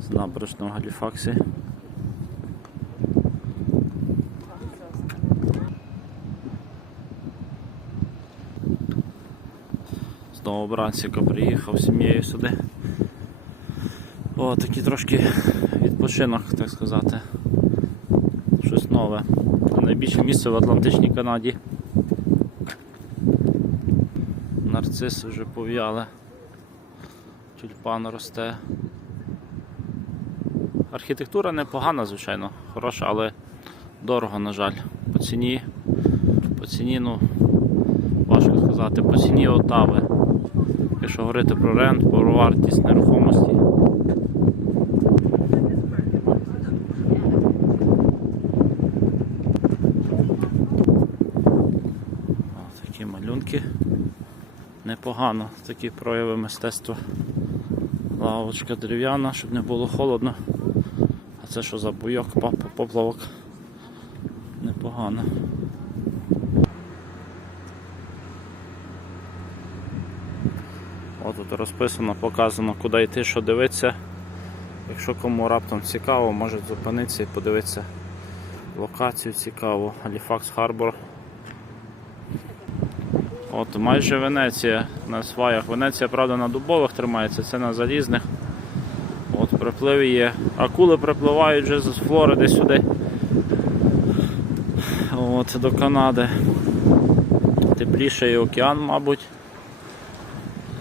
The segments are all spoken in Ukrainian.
З набережного Галіфаксі. Знову Бранціка приїхав з сім'єю сюди. О, такий трошки відпочинок, так сказати. Щось нове. Найбільше місце в Атлантичній Канаді. Нарциси вже пов'яли. Тюльпан росте. Архітектура непогана, звичайно, хороша, але дорого, на жаль. По ціні, по ціні, ну, важко сказати, по ціні Отави. Якщо говорити про рент, про вартість нерухомості. О, такі малюнки. Непогано, такі прояви мистецтва. Лавочка дерев'яна, щоб не було холодно. А це що за буйок, поплавок? Непогано. О, тут розписано, показано, куди йти, що дивитися. Якщо кому раптом цікаво, можуть зупинитися і подивитися локацію цікаву. Halifax Harbor. От майже Венеція на сваях. Венеція, правда, на дубових тримається, це на залізних. От припливи є. Акули припливають вже з Флориди сюди. От, до Канади. Тепліший океан, мабуть.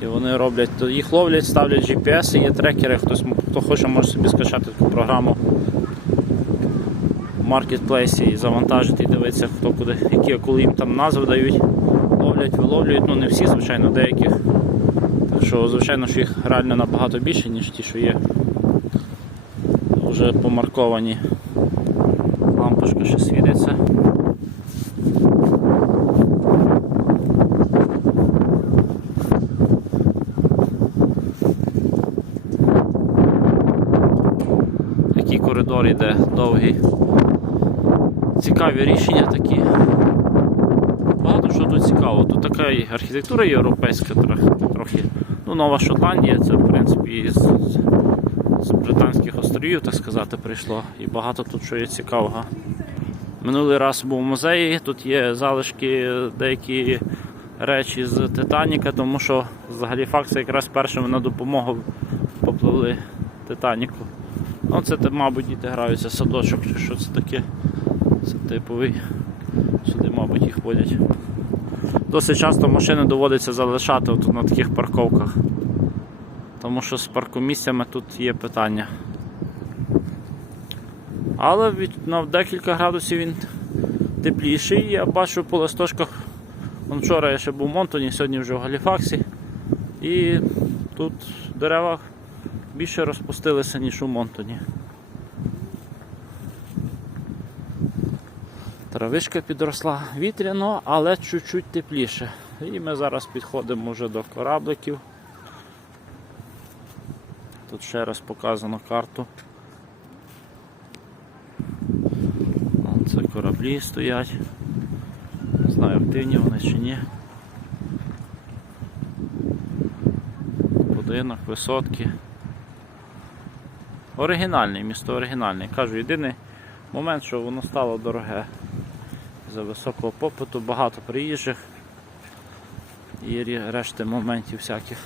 І вони роблять, їх ловлять, ставлять GPS, є трекери, хтось, хто хоче, може собі скачати таку програму в маркетплейсі і завантажити і дивитися, хто куди, які акули їм там назви дають, ловлять, виловлюють, ну не всі, звичайно, деяких. Так що, звичайно, що їх реально набагато більше, ніж ті, що є. Вже помарковані. Лампочка ще світиться. Який коридор йде довгий. Цікаві рішення такі. Тут така і архітектура європейська трохи. Ну, Нова Шотландія, це в принципі із, з, Британських островів, так сказати, прийшло. І багато тут що є цікавого. Минулий раз був в музеї, тут є залишки деякі речі з Титаніка, тому що з Галіфакса якраз першими на допомогу попливли Титаніку. Ну, це, мабуть, діти граються садочок чи що це таке. Це типовий. Сюди, мабуть, їх водять. Досить часто машини доводиться залишати тут на таких парковках. Тому що з паркомісцями тут є питання. Але від, на декілька градусів він тепліший. Я бачу по листочках. Вон вчора я ще був в Монтоні, сьогодні вже в Галіфаксі. І тут дерева більше розпустилися, ніж у Монтоні. Травишка підросла вітряно, але чуть-чуть тепліше. І ми зараз підходимо вже до корабликів. Тут ще раз показано карту. Це кораблі стоять. Не знаю, активні вони чи ні. Будинок, висотки. Оригінальний, місто оригінальне. Кажу, єдиний момент, що воно стало дороге. За високого попиту, багато приїжджих і решти моментів всяких.